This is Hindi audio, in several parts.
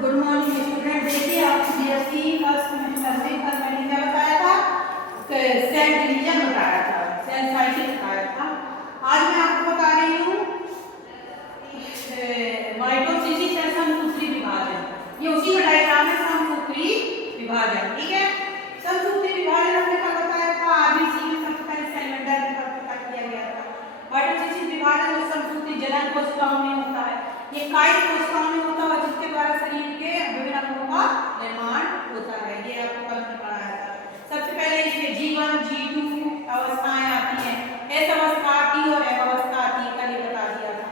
Good morning student. देखिए आप बीएससी फर्स्ट सेमेस्टर में कल मैंने क्या बताया था, सेल डिवीजन बताया था, सेल साइकिल बताया था। आज मैं आपको बता रही हूँ माइटोसिस या समसूत्री विभाजन। ये उसी का डायग्राम है, समसूत्री विभाजन। ठीक है, समसूत्री विभाजन हमने कल बताया था, आरबीसी में सबसे पहले सेल मेंबर का पता किया गया था। माइटोसिस विभाजन और समसूत्री जनन कोशिकाओं में होता है। ये कायिक कोशिकाओं में होता है जिसके द्वारा शरीर के विभिन्न अंगों का निर्माण होता है। ये आपको कल में पढ़ाया था। सबसे पहले इसमें G1 G2 अवस्थाएं आती हैं, एस अवस्था आती और एम अवस्था आती है, कल ये बता दिया था।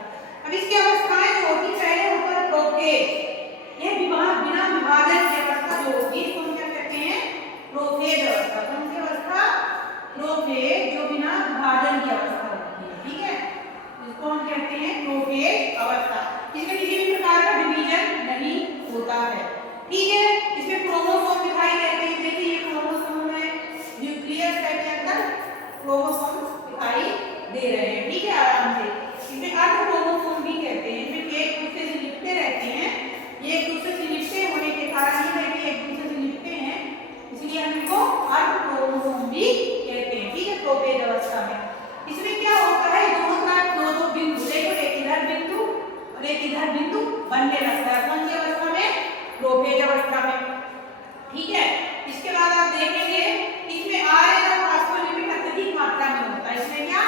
अब इसकी अवस्थाएं जो होती पहले ऊपर प्रोफेज, ये बिना विभाजन की अवस्था जो होती है इसको हम क्या कहते हैं, प्रोफेज अवस्था। कौन सी अवस्था? प्रोफेज, जो बिना विभाजन की अवस्था होती है। ठीक है, इसको हम कहते हैं प्रोफेज अवस्था। इसमें किसी भी प्रकार का डिवीजन नहीं होता है। ठीक है, इसमें क्रोमोसोम दिखाई देते हैं। देखिए ये क्रोमोसोम है, न्यूक्लियस है के अंदर क्रोमोसोम दिखाई दे रहे हैं। ठीक है, आराम से इसे अर्ध क्रोमोसोम भी कहते हैं। इनमें एक दूसरे से लिपटे रहते हैं, ये एक दूसरे से लिपटे होने के कारण ही रहते एक दूसरे से लिपटे हैं, इसलिए हम इनको अर्ध क्रोमोसोम भी कहते हैं। ठीक है, प्रोफेज अवस्था में इसमें क्या होता है, दोनों तरफ दो बिंदु, देखो एक इधर बिंदु और एक इधर बिंदु बनने लगता है। कौन सी अवस्था में? प्रोफेज अवस्था में। ठीक है, इसके बाद आप देखेंगे इसमें आरएनए और फॉस्फोलिपिड अत्यधिक मात्रा में होता है। इसमें क्या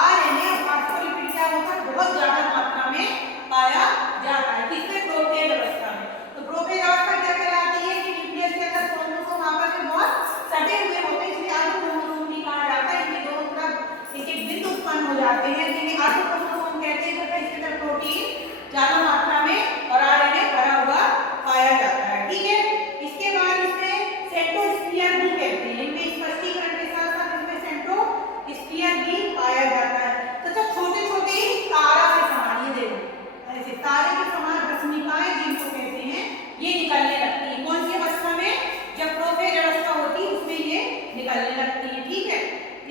आरएनए और फॉस्फोलिपिड क्या होता है, बहुत ज्यादा मात्रा में पाया जाता है। किसमें? प्रोफेज अवस्था में। तो प्रोफेज अवस्था क्या कहलाती है कि न्यूक्लियस के अंदर क्रोमोसोम आपस में बहुत सटे हुए होते हैं, इसलिए अर्ध क्रोमोसोम भी कहा जाता है। इनके दोनों तरफ एक एक बिंदु उत्पन्न हो जाते हैं, जिन्हें अर्ध क्रोमोसोम कहते हैं। तथा इसके अंदर प्रोटीन ज्यादा मात्रा में और आरएनए भरा हुआ पाया जाता है। ठीक है, इसके बाद इसमें सेंट्रोस्फीयर भी कहते हैं। इनमें स्पष्टीकरण के साथ साथ इसमें सेंट्रोस्फीयर भी पाया जाता है। तथा छोटे छोटे तारा के समान, ये देखो ऐसे तारे के समान रश्मिकाएं जिनको कहते हैं, ये निकलने लगती है। कौन सी अवस्था में? जब प्रोफेज अवस्था होती है उसमें ये निकलने लगती है। ठीक है,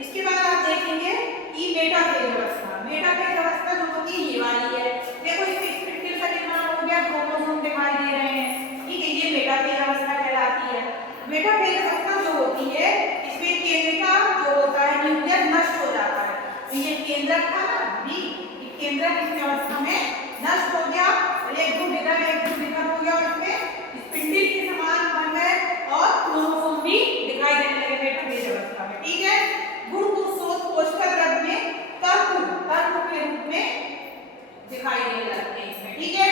इसके बाद आप देखेंगे कि मेटाफेज अवस्था। मेटाफेज अवस्था जो होती है ये वाली है। देखो इसमें स्पिंडल का निर्माण हो गया, क्रोमोसोम दिखाई दे रहे हैं। ठीक है, ये मेटाफेज अवस्था कहलाती है। मेटाफेज अवस्था जो होती है इसमें केंद्रिका जो होता है, न्यूक्लियस नष्ट हो जाता है। तो ये केंद्रक था ना बी, केंद्रक इस अवस्था में नष्ट हो गया और एक दो विघटन हो गया और इसमें स्पिंडल के समान बन गए और क्रोमोसोम भी दिखाई देने लगे मेटाफेज अवस्था में। ठीक है, गुणसूत्र कोशिका द्रव्य में तंतु के रूप में दिखाई देने लगते हैं इसमें। ठीक है,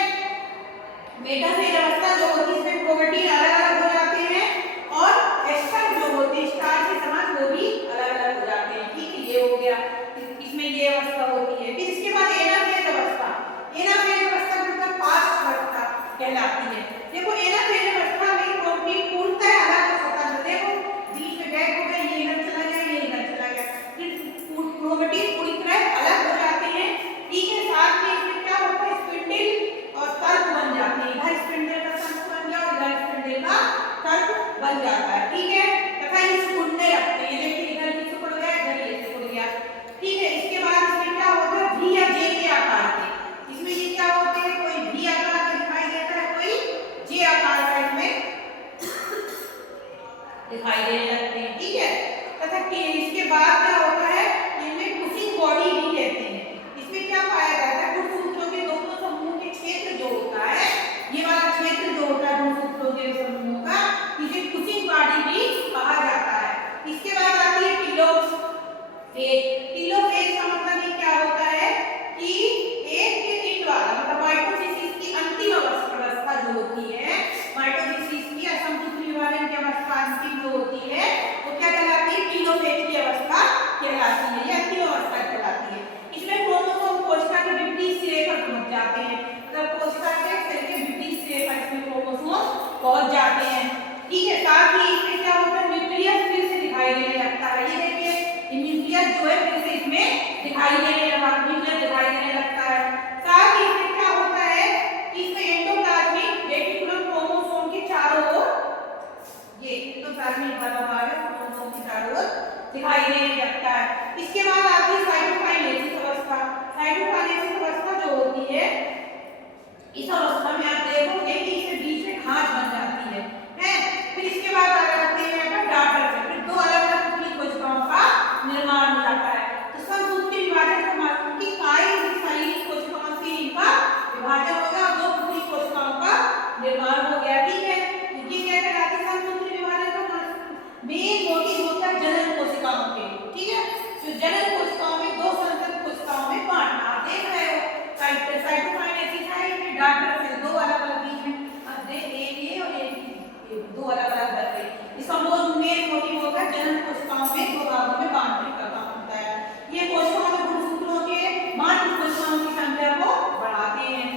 मेटाफेज अवस्था जो होती है इसमें प्रोटीन अलग अलग हो जाते हैं और एस्टर जो होते हैं स्टार के समान वो भी अलग अलग हो जाते हैं। ठीक है, ये हो गया, इसमें ये अवस्था होती है। फिर इसके बाद एनाफेज अवस्था। एनाफेज अवस्था मतलब पास्ट अवस्था कहलाती है। देखो एनाफेज अवस्था में प्रोटीन पूर्णतः अलग हो जाता है। देखो बीच में गैप हो गया, ये इधर चला गया, ये इधर चला गया, फिर प्रोटीन पूरी तरह अलग हो जाते हैं। ठीक है, साथ में इसमें क्या होता है, स्पिंडल और तंतु बन जाते हैं। इधर स्पिंडल का तंतु बन गया और इधर स्पिंडल का तंतु बन जाता है। ठीक है, तथा ये सिकुड़ने लगते हैं। देखिए इधर ये सिकुड़ गया, इधर ये सिकुड़ गया। ठीक है, इसके बाद इसमें क्या होता है, वी या जे के आकार के। इसमें ये क्या होते हैं, कोई वी आकार का दिखाई देता है, कोई जे आकार का इसमें दिखाई देने लगते हैं। ठीक है, तथा इसके बाद क्या होता है, इनमें कुशिंग बॉडी भी कहते हैं। इसमें क्या पाया जाता है, गुणसूत्रों के दोनों समूह के क्षेत्र जो होता है, ये वाला क्षेत्र जो होता है गुणसूत्रों के समूह का, इसे कुशिंग बॉडी भी कहा जाता है। इसके बाद आती है टीलोफेज। टीलोफेज का मतलब ये क्या होता है कि एक के दिन द्वारा मतलब माइटोसिस की अंतिम अवस्था जो होती है, माइटोसिस की असंतुलित विभाजन की अवस्था अंतिम जो होती है वो क्या कहलाती है, टीलोफेज की अवस्था कहलाती है। ये अंतिम अवस्था कहलाती है। इसमें क्रोमोसोम कोशिका के विपरीत सिरे पर पहुंच जाते हैं, मतलब कोशिका के सेल के विपरीत सिरे पर इसमें क्रोमोसोम पहुंच जाते हैं। ठीक है, साथ ही इसमें क्या होता है, न्यूक्लियस फिर से दिखाई देने लगता है। ये देखिए न्यूक्लियस जो है फिर से इसमें दिखाई देने लगा, न्यूक्लियस दिखाई देने लगता है। साथ ही इसमें क्या होता है कि इसमें एंडोप्लाज्मिक रेटिकुलम क्रोमोसोम के चारों ओर, ये एंडोप्लाज्मिक वाला भाग है, क्रोमोसोम के चारों ओर दिखाई देने लगता है। इसके बाद आती है साइटोकाइनेसिस अवस्था। साइटोकाइनेसिस अवस्था जो होती है, इस अवस्था में आप देखोगे कि इसके बीच में जांच बन जाती है। फिर इसके बाद आ जाते हैं अपन डाटर से, फिर दो अलग अलग पुतली कोशिकाओं का निर्माण हो जाता है। तो समसूत्री विभाजन का मतलब कि काई शारीरिक कोशिकाओं से इनका विभाजन हो गया, दो पुतली कोशिकाओं का निर्माण हो गया। ठीक है, ये क्या कहलाता है समसूत्री विभाजन का मतलब मेन मोटिव होता है जनन कोशिकाओं के। ठीक है, जो जनन कोशिकाओं में दो संतत कोशिकाओं में बांटना, देख रहे हो साइटोकाइनेसिस है, ये डाटर से दो अलग अलग बीज में एक ये और एक ये दो अलग अलग बन गए। इसका मेन मोटिव होता है जनन कोशिकाओं में दो भागों में बांटने का काम होता है। ये कोशिकाओं में गुणसूत्रों के मात्र कोशिकाओं की संख्या को बढ़ाते हैं।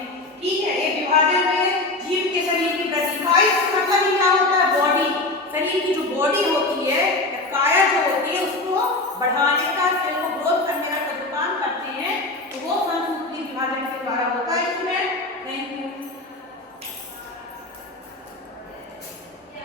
ठीक है, ये विभाजन में जीव के शरीर की वृद्धि, काया से मतलब क्या होता है बॉडी, शरीर की जो बॉडी होती है काया जो होती है उसको बढ़ाने का, सेल को ग्रोथ करने का जो काम करते हैं तो वो समसूत्री विभाजन के द्वारा होता है।